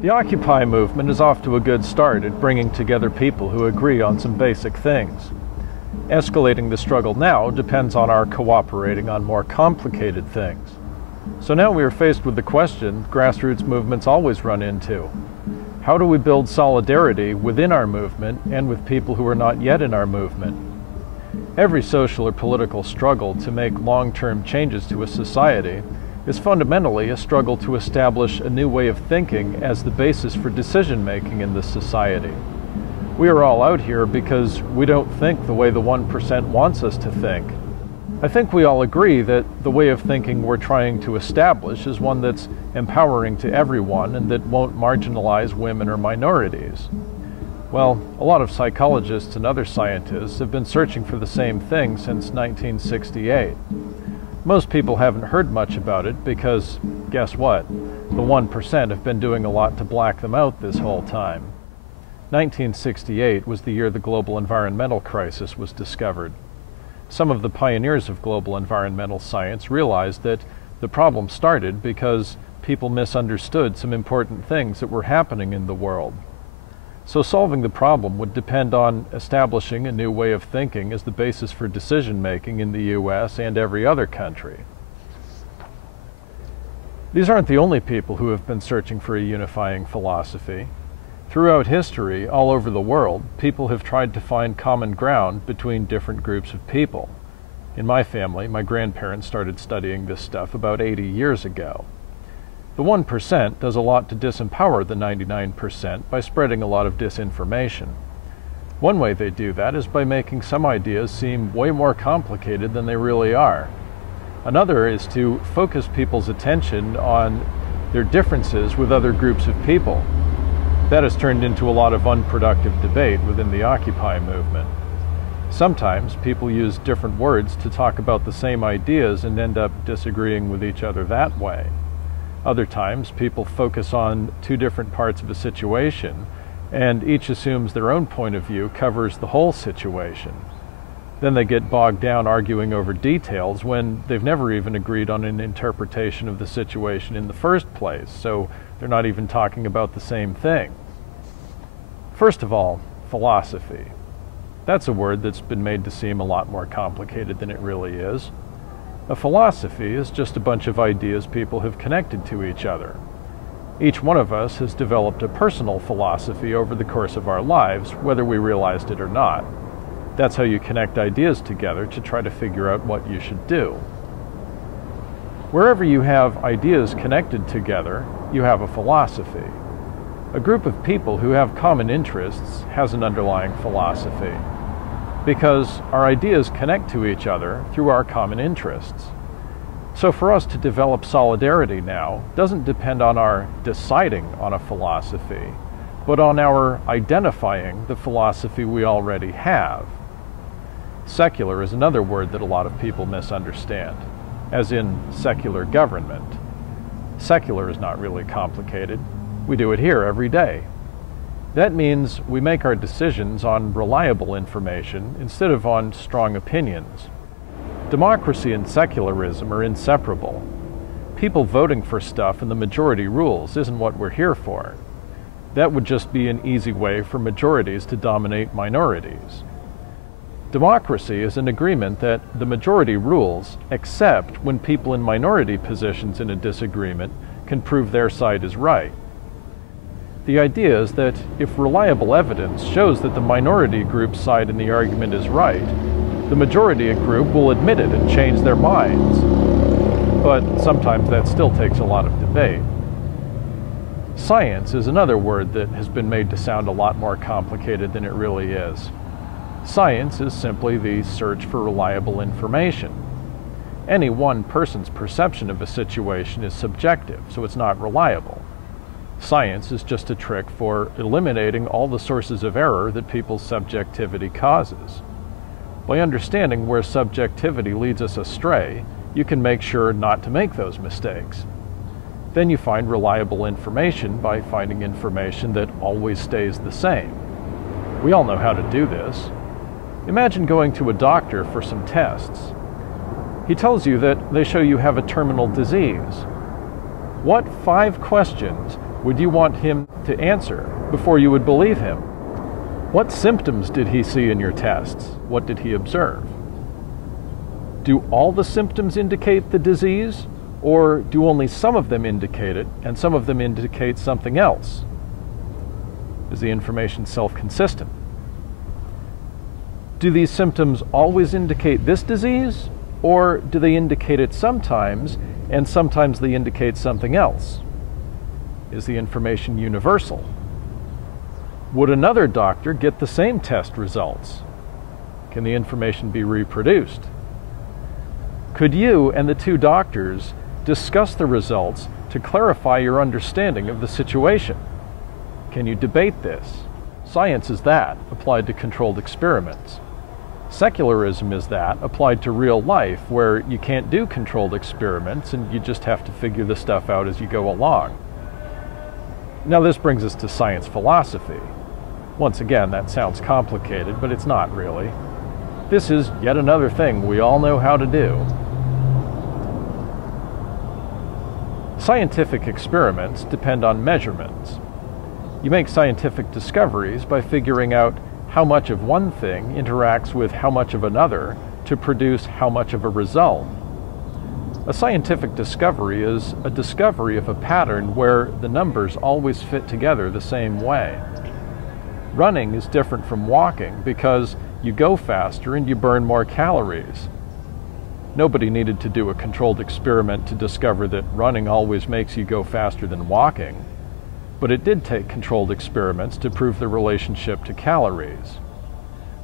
The Occupy movement is off to a good start at bringing together people who agree on some basic things. Escalating the struggle now depends on our cooperating on more complicated things. So now we are faced with the question grassroots movements always run into. How do we build solidarity within our movement and with people who are not yet in our movement? Every social or political struggle to make long-term changes to a society is fundamentally a struggle to establish a new way of thinking as the basis for decision-making in this society. We are all out here because we don't think the way the 1% wants us to think. I think we all agree that the way of thinking we're trying to establish is one that's empowering to everyone and that won't marginalize women or minorities. Well, a lot of psychologists and other scientists have been searching for the same thing since 1968. Most people haven't heard much about it because, guess what? The 1% have been doing a lot to black them out this whole time. 1968 was the year the global environmental crisis was discovered. Some of the pioneers of global environmental science realized that the problem started because people misunderstood some important things that were happening in the world. So solving the problem would depend on establishing a new way of thinking as the basis for decision-making in the U.S. and every other country. These aren't the only people who have been searching for a unifying philosophy. Throughout history, all over the world, people have tried to find common ground between different groups of people. In my family, my grandparents started studying this stuff about 80 years ago. The 1% does a lot to disempower the 99% by spreading a lot of disinformation. One way they do that is by making some ideas seem way more complicated than they really are. Another is to focus people's attention on their differences with other groups of people. That has turned into a lot of unproductive debate within the Occupy movement. Sometimes people use different words to talk about the same ideas and end up disagreeing with each other that way. Other times, people focus on two different parts of a situation, and each assumes their own point of view covers the whole situation. Then they get bogged down arguing over details when they've never even agreed on an interpretation of the situation in the first place, so they're not even talking about the same thing. First of all, philosophy. That's a word that's been made to seem a lot more complicated than it really is. A philosophy is just a bunch of ideas people have connected to each other. Each one of us has developed a personal philosophy over the course of our lives, whether we realized it or not. That's how you connect ideas together to try to figure out what you should do. Wherever you have ideas connected together, you have a philosophy. A group of people who have common interests has an underlying philosophy, because our ideas connect to each other through our common interests. So for us to develop solidarity now doesn't depend on our deciding on a philosophy, but on our identifying the philosophy we already have. Secular is another word that a lot of people misunderstand, as in secular government. Secular is not really complicated. We do it here every day. That means we make our decisions on reliable information instead of on strong opinions. Democracy and secularism are inseparable. People voting for stuff and the majority rules isn't what we're here for. That would just be an easy way for majorities to dominate minorities. Democracy is an agreement that the majority rules, except when people in minority positions in a disagreement can prove their side is right. The idea is that if reliable evidence shows that the minority group's side in the argument is right, the majority group will admit it and change their minds. But sometimes that still takes a lot of debate. Science is another word that has been made to sound a lot more complicated than it really is. Science is simply the search for reliable information. Any one person's perception of a situation is subjective, so it's not reliable. Science is just a trick for eliminating all the sources of error that people's subjectivity causes. By understanding where subjectivity leads us astray, you can make sure not to make those mistakes. Then you find reliable information by finding information that always stays the same. We all know how to do this. Imagine going to a doctor for some tests. He tells you that they show you have a terminal disease. What 5 questions would you want him to answer before you would believe him? What symptoms did he see in your tests? What did he observe? Do all the symptoms indicate the disease, or do only some of them indicate it and some of them indicate something else? Is the information self-consistent? Do these symptoms always indicate this disease, or do they indicate it sometimes, and sometimes they indicate something else? Is the information universal? Would another doctor get the same test results? Can the information be reproduced? Could you and the two doctors discuss the results to clarify your understanding of the situation? Can you debate this? Science is that, applied to controlled experiments. Secularism is that, applied to real life, where you can't do controlled experiments and you just have to figure the stuff out as you go along. Now this brings us to science philosophy. Once again, that sounds complicated, but it's not really. This is yet another thing we all know how to do. Scientific experiments depend on measurements. You make scientific discoveries by figuring out how much of one thing interacts with how much of another to produce how much of a result. A scientific discovery is a discovery of a pattern where the numbers always fit together the same way. Running is different from walking because you go faster and you burn more calories. Nobody needed to do a controlled experiment to discover that running always makes you go faster than walking, but it did take controlled experiments to prove the relationship to calories.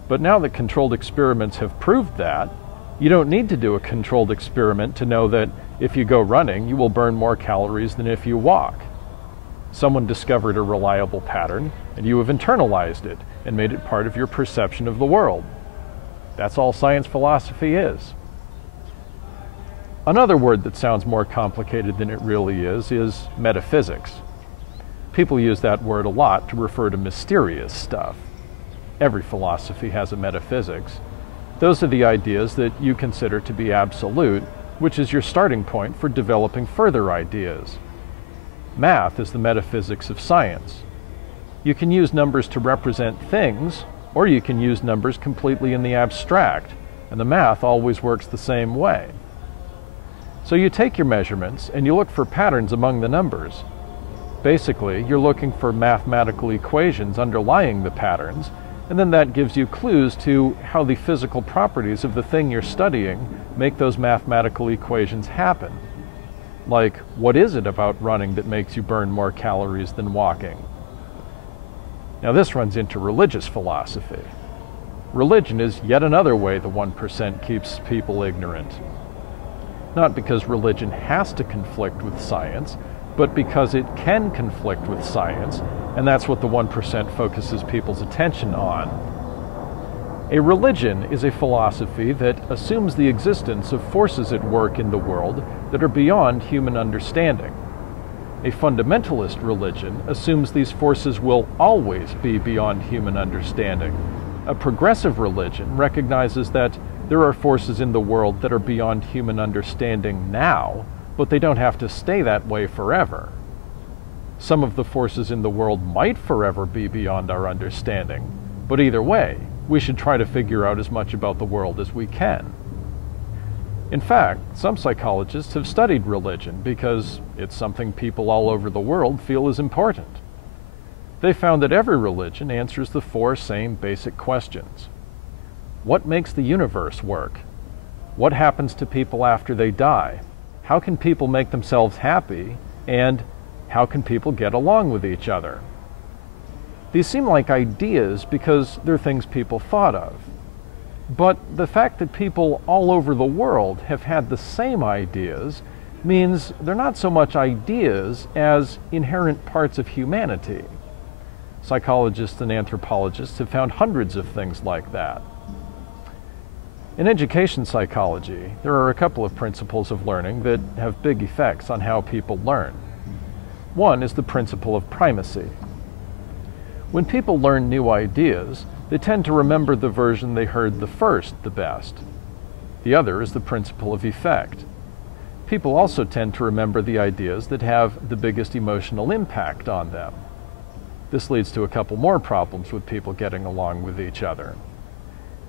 But now that controlled experiments have proved that, you don't need to do a controlled experiment to know that if you go running, you will burn more calories than if you walk. Someone discovered a reliable pattern, and you have internalized it and made it part of your perception of the world. That's all science philosophy is. Another word that sounds more complicated than it really is metaphysics. People use that word a lot to refer to mysterious stuff. Every philosophy has a metaphysics. Those are the ideas that you consider to be absolute, which is your starting point for developing further ideas. Math is the metaphysics of science. You can use numbers to represent things, or you can use numbers completely in the abstract, and the math always works the same way. So you take your measurements and you look for patterns among the numbers. Basically, you're looking for mathematical equations underlying the patterns, and then that gives you clues to how the physical properties of the thing you're studying make those mathematical equations happen. Like, what is it about running that makes you burn more calories than walking? Now this runs into religious philosophy. Religion is yet another way the 1% keeps people ignorant. Not because religion has to conflict with science, but because it can conflict with science, and that's what the 1% focuses people's attention on. A religion is a philosophy that assumes the existence of forces at work in the world that are beyond human understanding. A fundamentalist religion assumes these forces will always be beyond human understanding. A progressive religion recognizes that there are forces in the world that are beyond human understanding now, but they don't have to stay that way forever. Some of the forces in the world might forever be beyond our understanding, but either way, we should try to figure out as much about the world as we can. In fact, some psychologists have studied religion because it's something people all over the world feel is important. They found that every religion answers the 4 same basic questions. What makes the universe work? What happens to people after they die? How can people make themselves happy? And how can people get along with each other? These seem like ideas because they're things people thought of. But the fact that people all over the world have had the same ideas means they're not so much ideas as inherent parts of humanity. Psychologists and anthropologists have found hundreds of things like that. In education psychology, there are a couple of principles of learning that have big effects on how people learn. One is the principle of primacy. When people learn new ideas, they tend to remember the version they heard the first the best. The other is the principle of effect. People also tend to remember the ideas that have the biggest emotional impact on them. This leads to a couple more problems with people getting along with each other.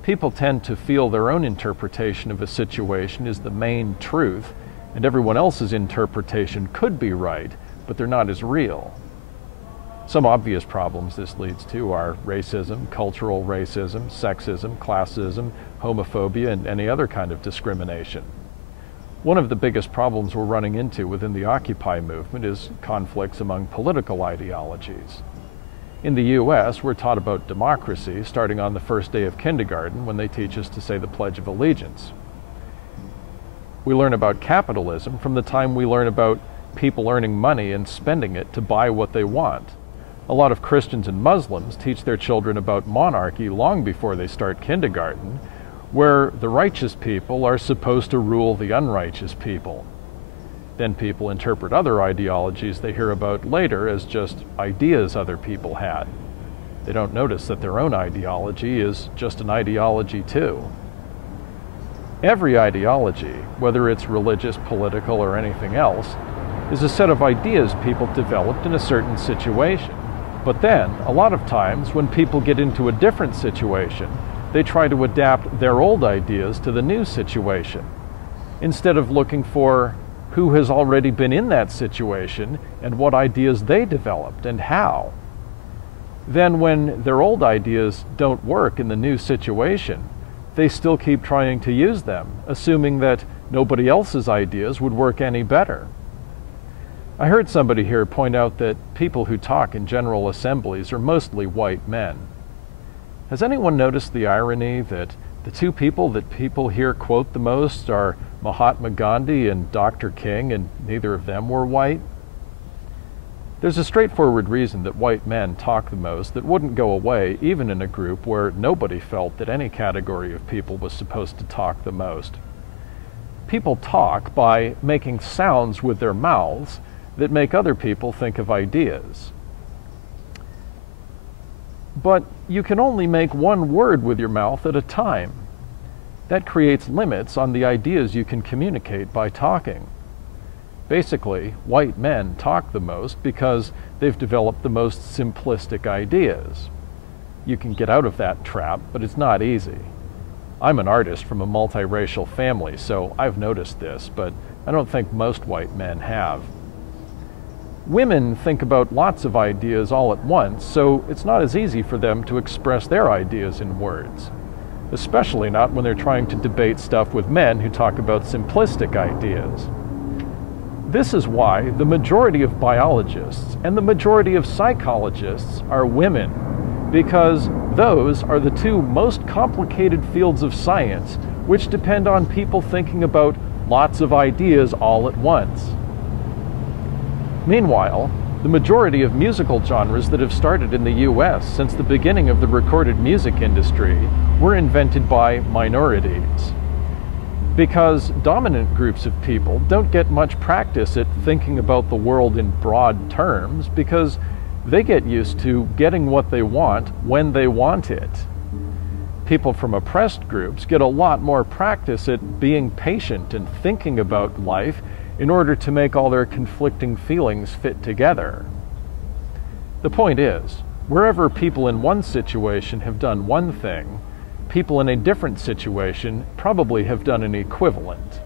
People tend to feel their own interpretation of a situation is the main truth, and everyone else's interpretation could be right, but they're not as real. Some obvious problems this leads to are racism, cultural racism, sexism, classism, homophobia, and any other kind of discrimination. One of the biggest problems we're running into within the Occupy movement is conflicts among political ideologies. In the U.S., we're taught about democracy starting on the first day of kindergarten when they teach us to say the Pledge of Allegiance. We learn about capitalism from the time we learn about people earning money and spending it to buy what they want. A lot of Christians and Muslims teach their children about monarchy long before they start kindergarten, where the righteous people are supposed to rule the unrighteous people. Then people interpret other ideologies they hear about later as just ideas other people had. They don't notice that their own ideology is just an ideology too. Every ideology, whether it's religious, political, or anything else, is a set of ideas people developed in a certain situation. But then, a lot of times, when people get into a different situation, they try to adapt their old ideas to the new situation, instead of looking for who has already been in that situation and what ideas they developed and how. Then when their old ideas don't work in the new situation, they still keep trying to use them, assuming that nobody else's ideas would work any better. I heard somebody here point out that people who talk in general assemblies are mostly white men. Has anyone noticed the irony that the two people that people here quote the most are Mahatma Gandhi and Dr. King, and neither of them were white? There's a straightforward reason that white men talk the most that wouldn't go away even in a group where nobody felt that any category of people was supposed to talk the most. People talk by making sounds with their mouths that make other people think of ideas. But you can only make one word with your mouth at a time. That creates limits on the ideas you can communicate by talking. Basically, white men talk the most because they've developed the most simplistic ideas. You can get out of that trap, but it's not easy. I'm an artist from a multiracial family, so I've noticed this, but I don't think most white men have. Women think about lots of ideas all at once, so it's not as easy for them to express their ideas in words, especially not when they're trying to debate stuff with men who talk about simplistic ideas. This is why the majority of biologists and the majority of psychologists are women, because those are the two most complicated fields of science which depend on people thinking about lots of ideas all at once. Meanwhile, the majority of musical genres that have started in the US since the beginning of the recorded music industry were invented by minorities. Because dominant groups of people don't get much practice at thinking about the world in broad terms because they get used to getting what they want when they want it. People from oppressed groups get a lot more practice at being patient and thinking about life in order to make all their conflicting feelings fit together. The point is, wherever people in one situation have done one thing, people in a different situation probably have done an equivalent.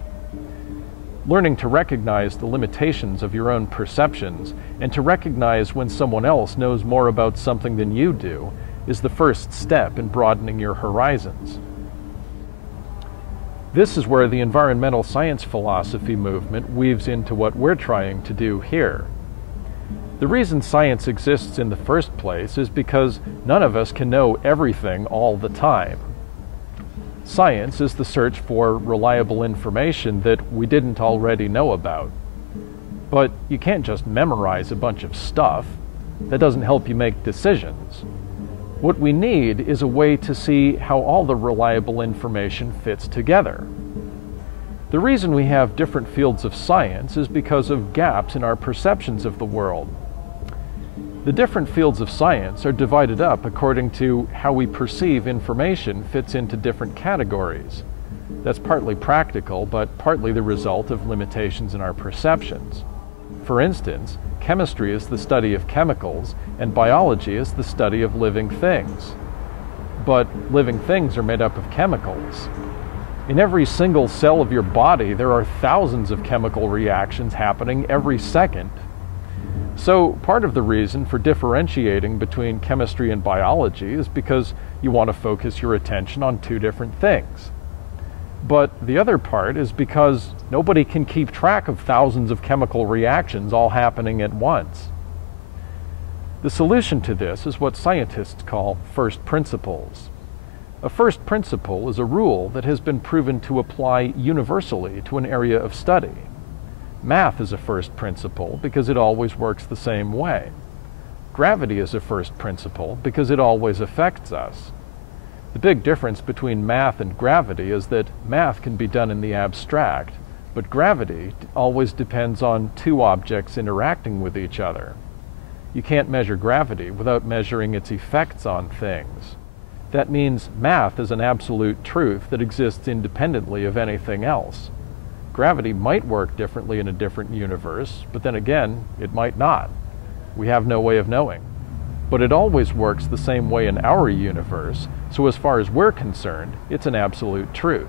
Learning to recognize the limitations of your own perceptions and to recognize when someone else knows more about something than you do is the first step in broadening your horizons. This is where the environmental science philosophy movement weaves into what we're trying to do here. The reason science exists in the first place is because none of us can know everything all the time. Science is the search for reliable information that we didn't already know about. But you can't just memorize a bunch of stuff. That doesn't help you make decisions. What we need is a way to see how all the reliable information fits together. The reason we have different fields of science is because of gaps in our perceptions of the world. The different fields of science are divided up according to how we perceive information fits into different categories. That's partly practical, but partly the result of limitations in our perceptions. For instance, chemistry is the study of chemicals, and biology is the study of living things. But living things are made up of chemicals. In every single cell of your body, there are thousands of chemical reactions happening every second. So part of the reason for differentiating between chemistry and biology is because you want to focus your attention on two different things. But the other part is because nobody can keep track of thousands of chemical reactions all happening at once. The solution to this is what scientists call first principles. A first principle is a rule that has been proven to apply universally to an area of study. Math is a first principle because it always works the same way. Gravity is a first principle because it always affects us. The big difference between math and gravity is that math can be done in the abstract, but gravity always depends on two objects interacting with each other. You can't measure gravity without measuring its effects on things. That means math is an absolute truth that exists independently of anything else. Gravity might work differently in a different universe, but then again, it might not. We have no way of knowing. But it always works the same way in our universe, so as far as we're concerned, it's an absolute truth.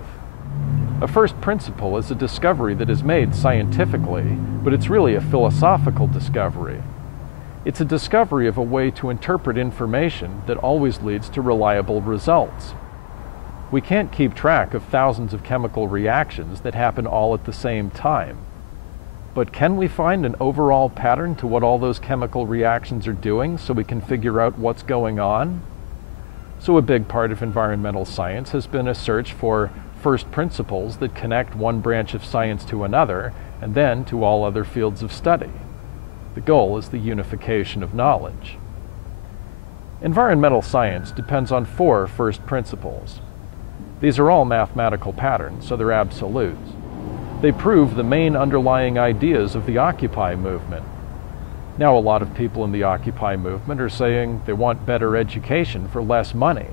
A first principle is a discovery that is made scientifically, but it's really a philosophical discovery. It's a discovery of a way to interpret information that always leads to reliable results. We can't keep track of thousands of chemical reactions that happen all at the same time. But can we find an overall pattern to what all those chemical reactions are doing so we can figure out what's going on? So a big part of environmental science has been a search for first principles that connect one branch of science to another and then to all other fields of study. The goal is the unification of knowledge. Environmental science depends on four first principles. These are all mathematical patterns, so they're absolutes. They prove the main underlying ideas of the Occupy movement. Now a lot of people in the Occupy movement are saying they want better education for less money.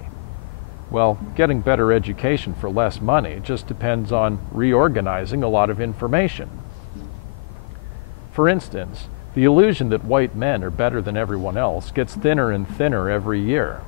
Well, getting better education for less money just depends on reorganizing a lot of information. For instance, the illusion that white men are better than everyone else gets thinner and thinner every year.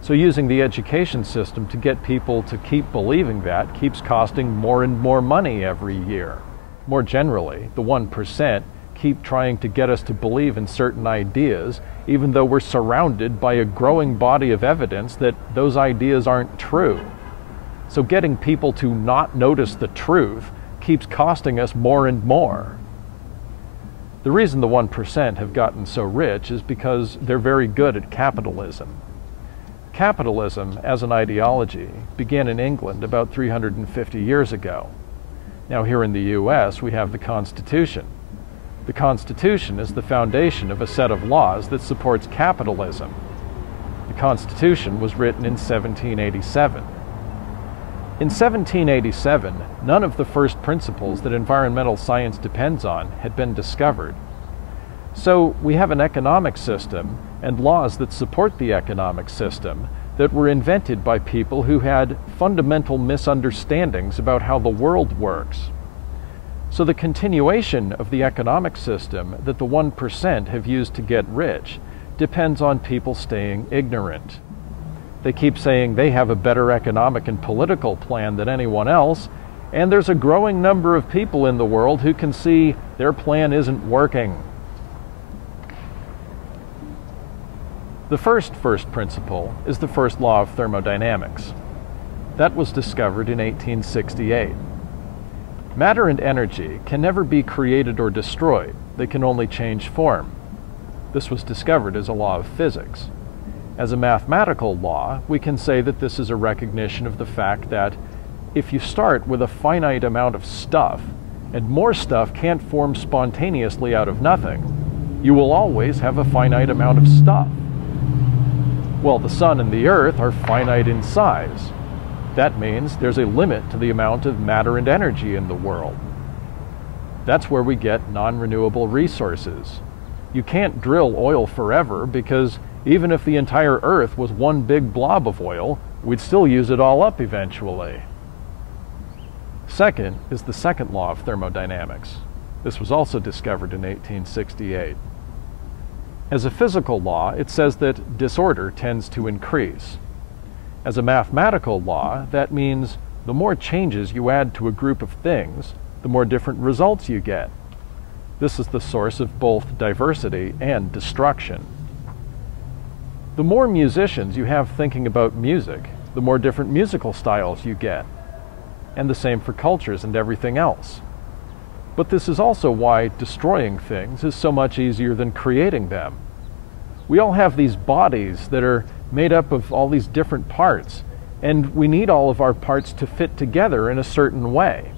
So using the education system to get people to keep believing that keeps costing more and more money every year. More generally, the 1% keep trying to get us to believe in certain ideas, even though we're surrounded by a growing body of evidence that those ideas aren't true. So getting people to not notice the truth keeps costing us more and more. The reason the 1% have gotten so rich is because they're very good at capitalism. Capitalism, as an ideology, began in England about 350 years ago. Now here in the US, we have the Constitution. The Constitution is the foundation of a set of laws that supports capitalism. The Constitution was written in 1787. In 1787, none of the first principles that environmental science depends on had been discovered. So we have an economic system and laws that support the economic system that were invented by people who had fundamental misunderstandings about how the world works. So the continuation of the economic system that the 1% have used to get rich depends on people staying ignorant. They keep saying they have a better economic and political plan than anyone else, and there's a growing number of people in the world who can see their plan isn't working. The first principle is the first law of thermodynamics. That was discovered in 1868. Matter and energy can never be created or destroyed. They can only change form. This was discovered as a law of physics. As a mathematical law, we can say that this is a recognition of the fact that if you start with a finite amount of stuff, and more stuff can't form spontaneously out of nothing, you will always have a finite amount of stuff. Well, the sun and the earth are finite in size. That means there's a limit to the amount of matter and energy in the world. That's where we get non-renewable resources. You can't drill oil forever because even if the entire earth was one big blob of oil, we'd still use it all up eventually. Second is the second law of thermodynamics. This was also discovered in 1868. As a physical law, it says that disorder tends to increase. As a mathematical law, that means the more changes you add to a group of things, the more different results you get. This is the source of both diversity and destruction. The more musicians you have thinking about music, the more different musical styles you get. And the same for cultures and everything else. But this is also why destroying things is so much easier than creating them. We all have these bodies that are made up of all these different parts, and we need all of our parts to fit together in a certain way.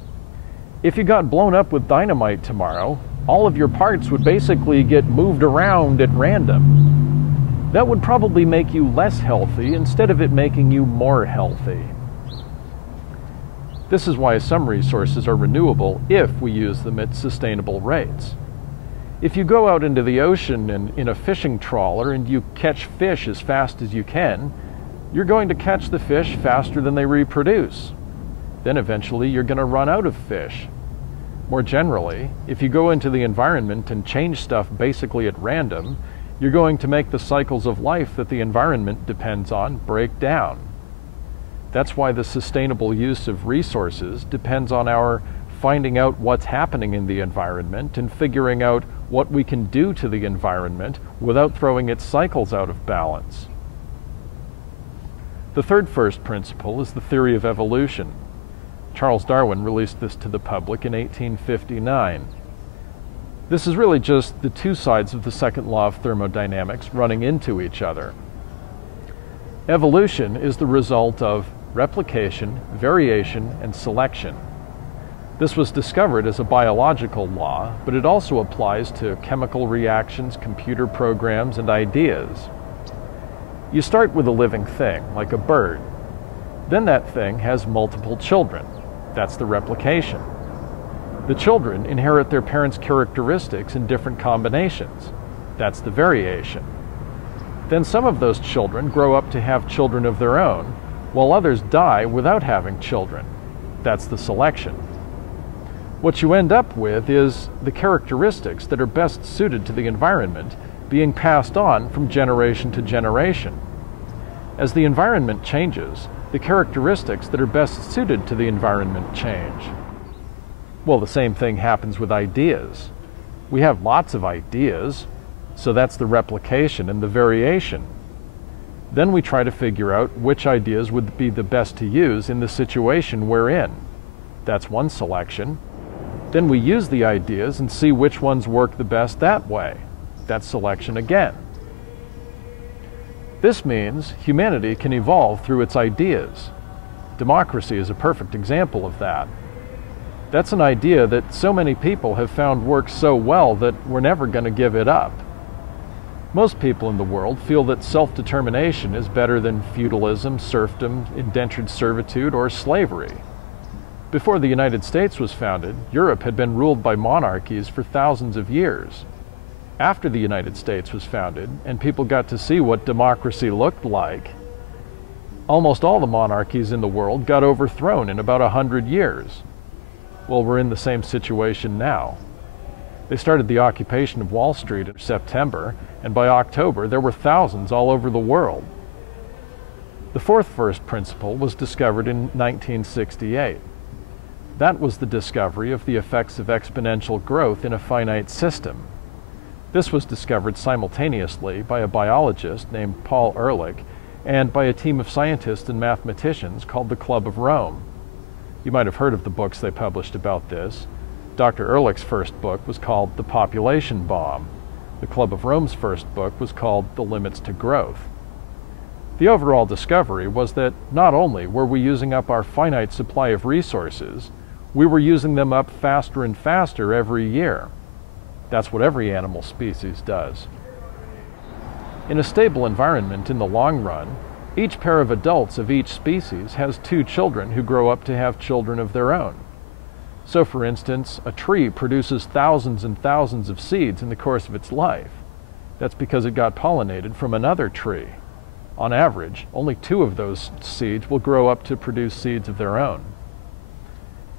If you got blown up with dynamite tomorrow, all of your parts would basically get moved around at random. That would probably make you less healthy instead of it making you more healthy. This is why some resources are renewable if we use them at sustainable rates. If you go out into the ocean and in a fishing trawler and you catch fish as fast as you can, you're going to catch the fish faster than they reproduce. Then eventually you're going to run out of fish. More generally, if you go into the environment and change stuff basically at random, you're going to make the cycles of life that the environment depends on break down. That's why the sustainable use of resources depends on our finding out what's happening in the environment and figuring out what we can do to the environment without throwing its cycles out of balance. The third first principle is the theory of evolution. Charles Darwin released this to the public in 1859. This is really just the two sides of the second law of thermodynamics running into each other. Evolution is the result of replication, variation, and selection. This was discovered as a biological law, but it also applies to chemical reactions, computer programs, and ideas. You start with a living thing, like a bird. Then that thing has multiple children. That's the replication. The children inherit their parents' characteristics in different combinations. That's the variation. Then some of those children grow up to have children of their own, while others die without having children. That's the selection. What you end up with is the characteristics that are best suited to the environment being passed on from generation to generation. As the environment changes, the characteristics that are best suited to the environment change. Well, the same thing happens with ideas. We have lots of ideas, so that's the replication and the variation. Then we try to figure out which ideas would be the best to use in the situation we're in. That's one selection. Then we use the ideas and see which ones work the best that way. That's selection again. This means humanity can evolve through its ideas. Democracy is a perfect example of that. That's an idea that so many people have found works so well that we're never going to give it up. Most people in the world feel that self-determination is better than feudalism, serfdom, indentured servitude, or slavery. Before the United States was founded, Europe had been ruled by monarchies for thousands of years. After the United States was founded, and people got to see what democracy looked like, almost all the monarchies in the world got overthrown in about 100 years. Well, we're in the same situation now. They started the occupation of Wall Street in September, and by October there were thousands all over the world. The fourth first principle was discovered in 1968. That was the discovery of the effects of exponential growth in a finite system. This was discovered simultaneously by a biologist named Paul Ehrlich and by a team of scientists and mathematicians called the Club of Rome. You might have heard of the books they published about this. Dr. Ehrlich's first book was called The Population Bomb. The Club of Rome's first book was called The Limits to Growth. The overall discovery was that not only were we using up our finite supply of resources, we were using them up faster and faster every year. That's what every animal species does. In a stable environment in the long run, each pair of adults of each species has 2 children who grow up to have children of their own. So for instance, a tree produces thousands and thousands of seeds in the course of its life. That's because it got pollinated from another tree. On average, only 2 of those seeds will grow up to produce seeds of their own.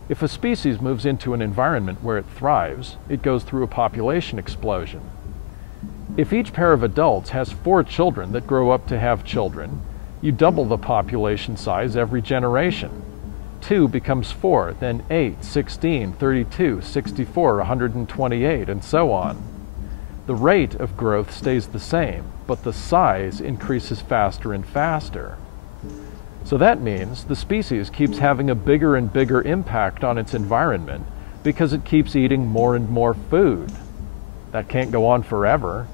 If a species moves into an environment where it thrives, it goes through a population explosion. If each pair of adults has 4 children that grow up to have children, you double the population size every generation. 2 becomes 4, then 8, 16, 32, 64, 128, and so on. The rate of growth stays the same, but the size increases faster and faster. So that means the species keeps having a bigger and bigger impact on its environment because it keeps eating more and more food. That can't go on forever.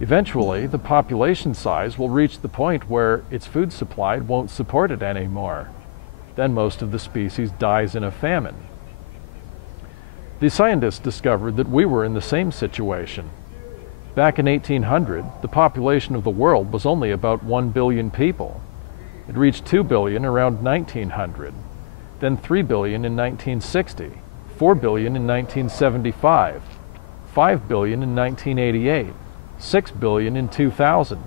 Eventually, the population size will reach the point where its food supply won't support it anymore. Then most of the species dies in a famine. The scientists discovered that we were in the same situation. Back in 1800, the population of the world was only about 1 billion people. It reached 2 billion around 1900, then 3 billion in 1960, 4 billion in 1975, 5 billion in 1988, 6 billion in 2000.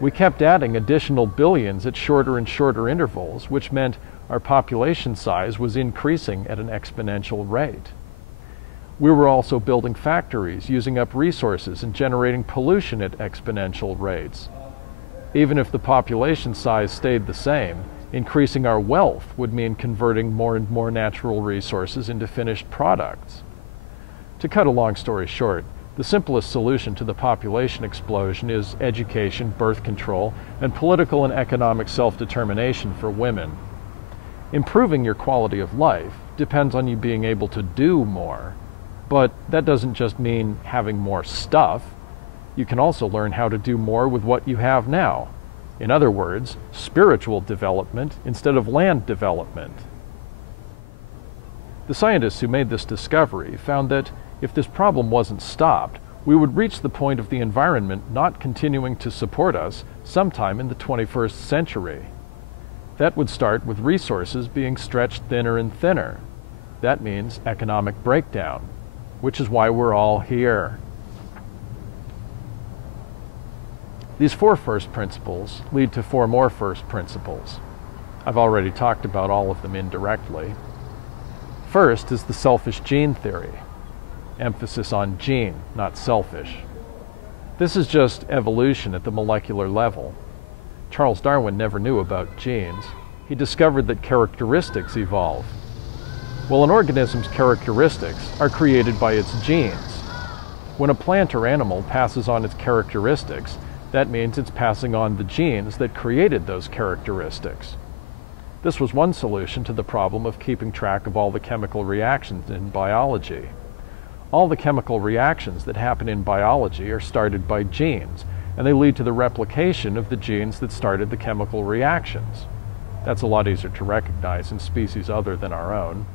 We kept adding additional billions at shorter and shorter intervals, which meant our population size was increasing at an exponential rate. We were also building factories, using up resources, and generating pollution at exponential rates. Even if the population size stayed the same, increasing our wealth would mean converting more and more natural resources into finished products. To cut a long story short, the simplest solution to the population explosion is education, birth control, and political and economic self-determination for women. Improving your quality of life depends on you being able to do more, but that doesn't just mean having more stuff. You can also learn how to do more with what you have now. In other words, spiritual development instead of land development. The scientists who made this discovery found that if this problem wasn't stopped, we would reach the point of the environment not continuing to support us sometime in the 21st century. That would start with resources being stretched thinner and thinner. That means economic breakdown, which is why we're all here. These 4 first principles lead to 4 more first principles. I've already talked about all of them indirectly. First is the selfish gene theory. Emphasis on gene, not selfish. This is just evolution at the molecular level. Charles Darwin never knew about genes. He discovered that characteristics evolve. Well, an organism's characteristics are created by its genes. When a plant or animal passes on its characteristics, that means it's passing on the genes that created those characteristics. This was one solution to the problem of keeping track of all the chemical reactions in biology. All the chemical reactions that happen in biology are started by genes, and they lead to the replication of the genes that started the chemical reactions. That's a lot easier to recognize in species other than our own.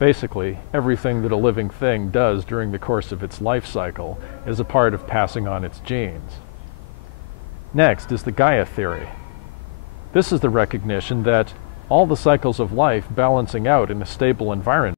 Basically, everything that a living thing does during the course of its life cycle is a part of passing on its genes. Next is the Gaia theory. This is the recognition that all the cycles of life balancing out in a stable environment